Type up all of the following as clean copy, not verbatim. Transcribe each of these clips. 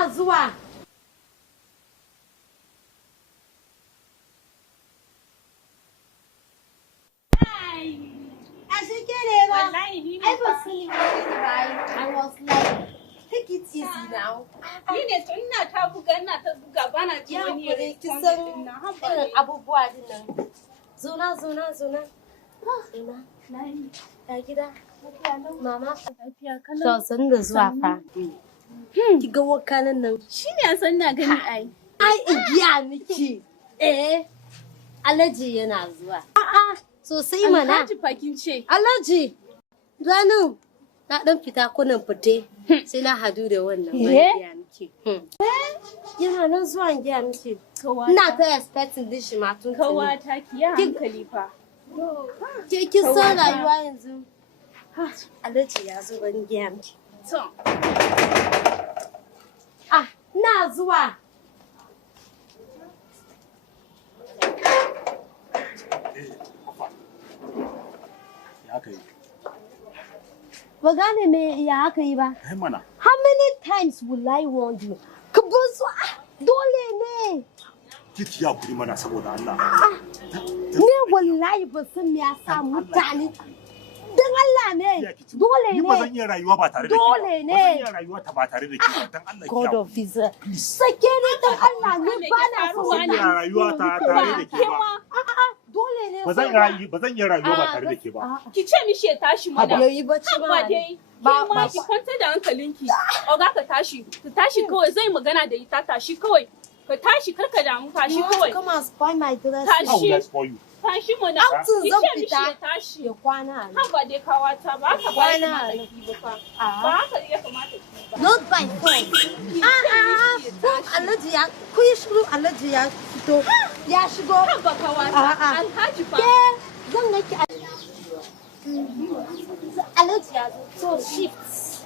ina zuwa. I was like, take it easy now. Ina ta buga bana ji wani ya kisan irin abubuwa din nan. Zuna. Ta gida. Mama. To san da zuwa fa. Ki ga wakanan nan. Shine san na gani ai. Ai igiya miki. Alhaji yana zuwa. A'a, sosai mana. Alhaji fakin ce. Alhaji. Ranar na dan fita kunan fite sai na hadu da wannan giya miki. Yana nan zuwa giya miki. Ina ta expecting din shi ma tun. Kawata ki ya hankali fa. Ke kin san rayuwa yanzu. Alhaji ya zo ban giya miki. To. Ina zuwa. Ba gane me ya aka yi ba. How many times will I warn you? Ka bar su dole ne. Kiki ya kuri mana saboda Allah. Ne wallahi ba san me ya sa mutane. Dan Allah ne. Dole ne. Ni ba zan iya rayuwa ba tare da ke. Dole ne. Ba zan iya rayuwa ta ba tare da ke dan Allah ki. God of his. Sake ni dan Allah ne ba na so. Ba zan iya rayuwa ta tare da ke ba. Dole ne. Ba zan iya rayuwa ba tare da ke ba. Ki ce mishi ya tashi mana. Yayi bacci ba dai. Ba ki kwanta da hankalinki. Oga ka tashi. Ka tashi kawai zai magana da ita tashi kawai. Ka tashi karka damu tashi kawai. Come and spoil my dress. Tashi. For you. Tashi mana. Ki zan ce mishi fita. ya tashi ya kwana. Haba dai kawata ba haka ba ya kamata ki ba fa. Ba haka ya kamata ki ba. Not by force. Alhaji ya kuyi shiru Alhaji ya fito. Ya shigo. Haba kawata. Alhaji fa. Zan ga ki Alhaji ya zo. So shift.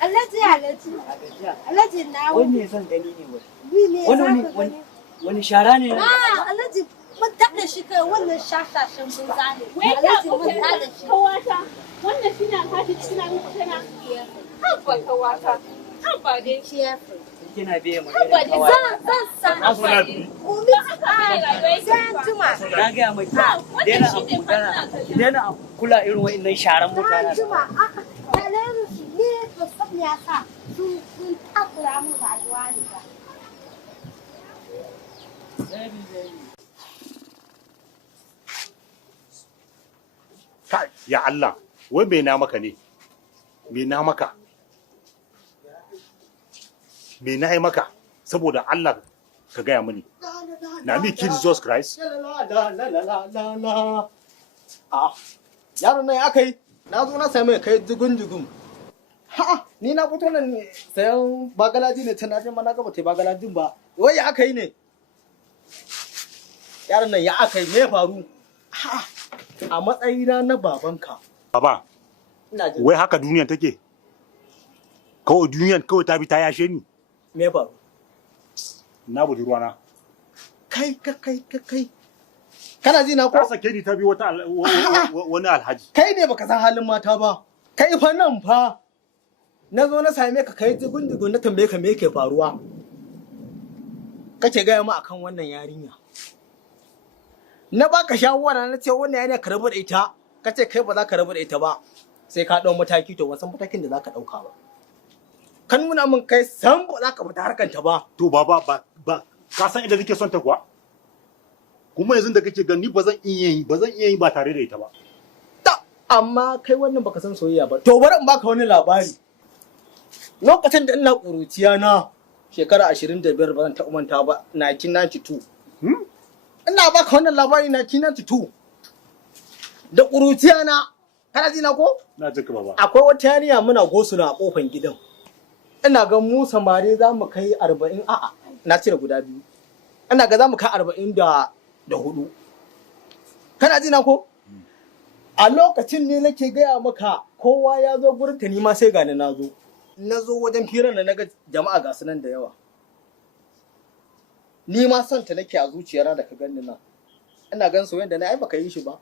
Alhaji na wani ne son gani ne wani wani shara ne Alhaji mun tada shi kai wannan shashashin banza ne. Wai Alhaji mun tada shi. Kawata wannan shine alhaji suna muku tana. Haba kawata. Haba dai. Careful. kina biye mu Haba dai Zan san. Na so na bi. na ga mai dena abu dena kula irin wa'annan sharan mutane Ne ba san ya sa sun takura mu rayuwa ne ba. Ya Allah, wai me na maka ne? Me na maka? Me na yi maka? Saboda Allah ka gaya mini. Na mi kill Jesus Christ? Yaron nan aka yi, na zo na sami kai jugun-jugun. Ha, ni na fito nan sayan bagalaji ne tana jin mana gaba ta bagalajin ba. Wai ya aka yi ne? Yaron nan ya aka yi me faru? Ha, a matsayina na babanka. Baba, wai haka duniyan take? Kawai duniyan kawai ta bi ta yashe ni. Me faru? Na budi ruwana. Kai. Kana ji na ko? Ka sake ni ta bi wani alhaji. Kai ne baka san halin mata ba. Kai fa nan fa. Na zo na same ka kai jigun-jigun na tambaye ka me yake faruwa. Kace gaya mu akan wannan yarinya. Na baka shawara na ce wannan yarinya ka rabu da ita. Kace kai ba za ka rabu da ita ba. Sai ka dau mataki to wasan matakin da za ka dauka ba. Ka nuna min kai san ba za ka fita harkanta ba. To baba ba ka san inda nake son ta kuwa? Kuma yanzu da kake gani ba zan iya yi ba tare da ita ba. Amma kai wannan baka san soyayya ba. To bari in baka wani labari. Lokacin da ina ƙuruciya na shekara 25 ba zan taɓa manta ba 1992. Ina baka wannan labari 1992. Da ƙuruciya na kana ji na ko? Na ji ka baba. Akwai wata yarinya muna gosuna a kofan gidan. Ina ga mu samare za mu kai 40 a'a na cire guda biyu. Ina ga za mu kai 44. Kana ji na ko? A lokacin ne nake gaya maka kowa ya zo gurin ta nima sai gani na zo. Na zo wajen firar da naga jama'a ga su nan da yawa. Ni ma son ta nake a zuciyara da ka ganni nan. Ina gan soyayyen da na ai baka yi shi ba.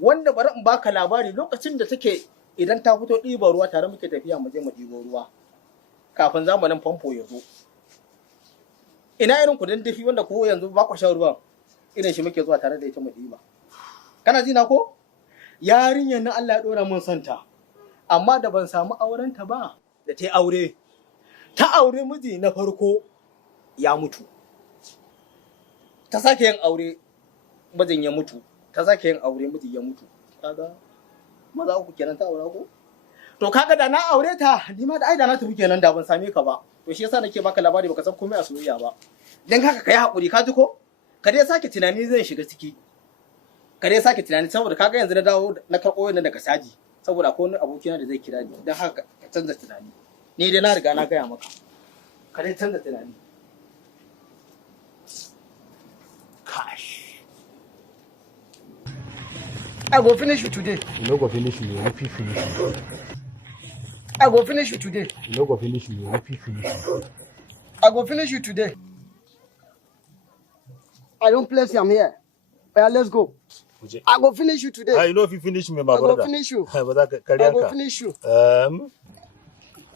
Wanda bari in baka labari lokacin da take idan ta fito ɗiba ruwa tare muke tafiya mu je mu ɗibo ruwa. kafin zamanin famfo ya zo. Ina irin kudin dafi wanda ko yanzu ba ku shan ruwan irin shi muke zuwa tare da ita mu ɗiba. Kana ji na ko? Yarinyar na Allah ya ɗora mun santa, amma da ban samu aurenta ba da ta yi aure. Ta aure miji na farko ya mutu. Ta sake yin aure mijin ya mutu. Ta sake yin aure miji ya mutu. Kaga maza uku kenan ta aura ko? To kaga da na aure ta, ni ma da ai da na tafi kenan da ban same ka ba. To shi yasa nake baka labari baka san komai a soyayya ba. Dan haka kai hakuri ka ji ko? Ka dai sake tunani zan shiga ciki. Ka dai sake tunani saboda kaga yanzu na dawo na karɓo wannan daga saji. Saboda akwai wani abokina da zai kira ni. Dan haka ka canza tunani. Ni dai na riga na gaya maka. Ka dai canza tunani. Gosh. I go finish you today. You no go finish me, you fit finish me. I go finish you today. You no go finish me, you fit finish me. I go finish you today. I don't place you, I'm here. Yeah, let's go. I go finish you today. Ah, you know if you finish me, my brother. I go finish you. I go finish you.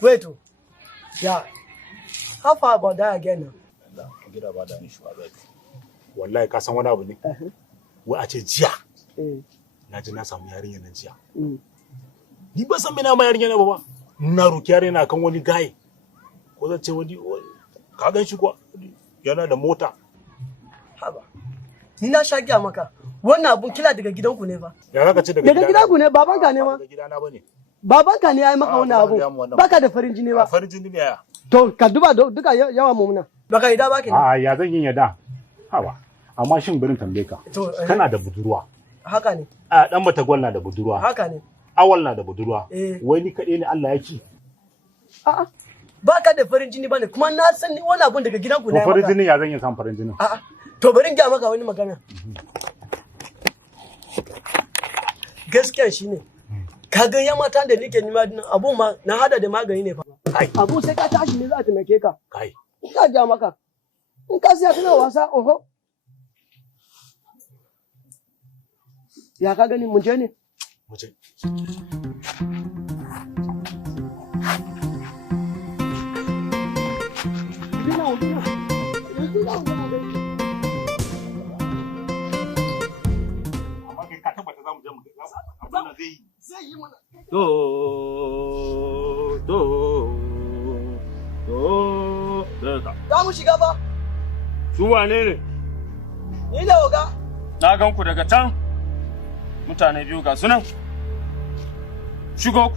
Wait. Yeah. How far about that again now? Forget about that issue. Wallahi ka san wani abu ne. Wai a ce jiya. Na ji na samu yarinya nan jiya. Ni ba san me na ma yarinya na ba. Na roki yarinya kan wani gaye. Ko zan ce wani ka gan shi kuwa yana da mota. Haba. Ni na sha giya maka. Wannan abun kila daga gidanku ne fa. Ya zaka ce daga gidanku ne, babanka ne ma. Daga gidana bane. Babanka ne ya yi maka wannan abun. Baka da farin jini ba. Farin jini ne ya. To ka duba duka yawa mu muna. Baka yada baki ne. A ya zan yin yada. Haba. Amma shin birin tambaye ka. Kana da budurwa. Haka ne. A dan Batagwal na da budurwa. Haka ne. Awal na da budurwa. Wai ni kaɗai ne Allah ya ci. A'a. Baka da farin jini bane kuma na san ni wani abun daga gidanku ne. Farin jini ya zan yi san farin jini. A'a. To bari in ga maka wani magana. Gaskiya shine. Kaga ya mata da nake nima abun ma na hada da magani ne fa. Abu sai ka tashi ne za ta make ka. Kai. Ka ja maka. In ka siya kana wasa oho. Ya ka gani mun je ne? Mu je. Za mu shiga ba? Su wane ne? Ni da oga. Na gan ku daga can. Mutane biyu ga sunan. Shigo,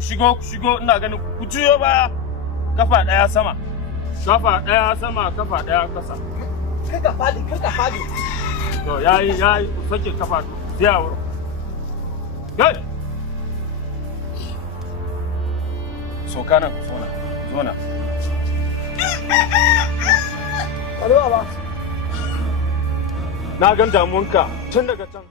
ina ganin ku juyo baya. Kafa ɗaya sama. Kafa ɗaya sama, kafa ɗaya kasa. Kar ka fadi. To yayi ku sake kafa sai a wurin. Kai! Soka nan, zo na. Alo, baba. Na gan damuwanka tun daga can.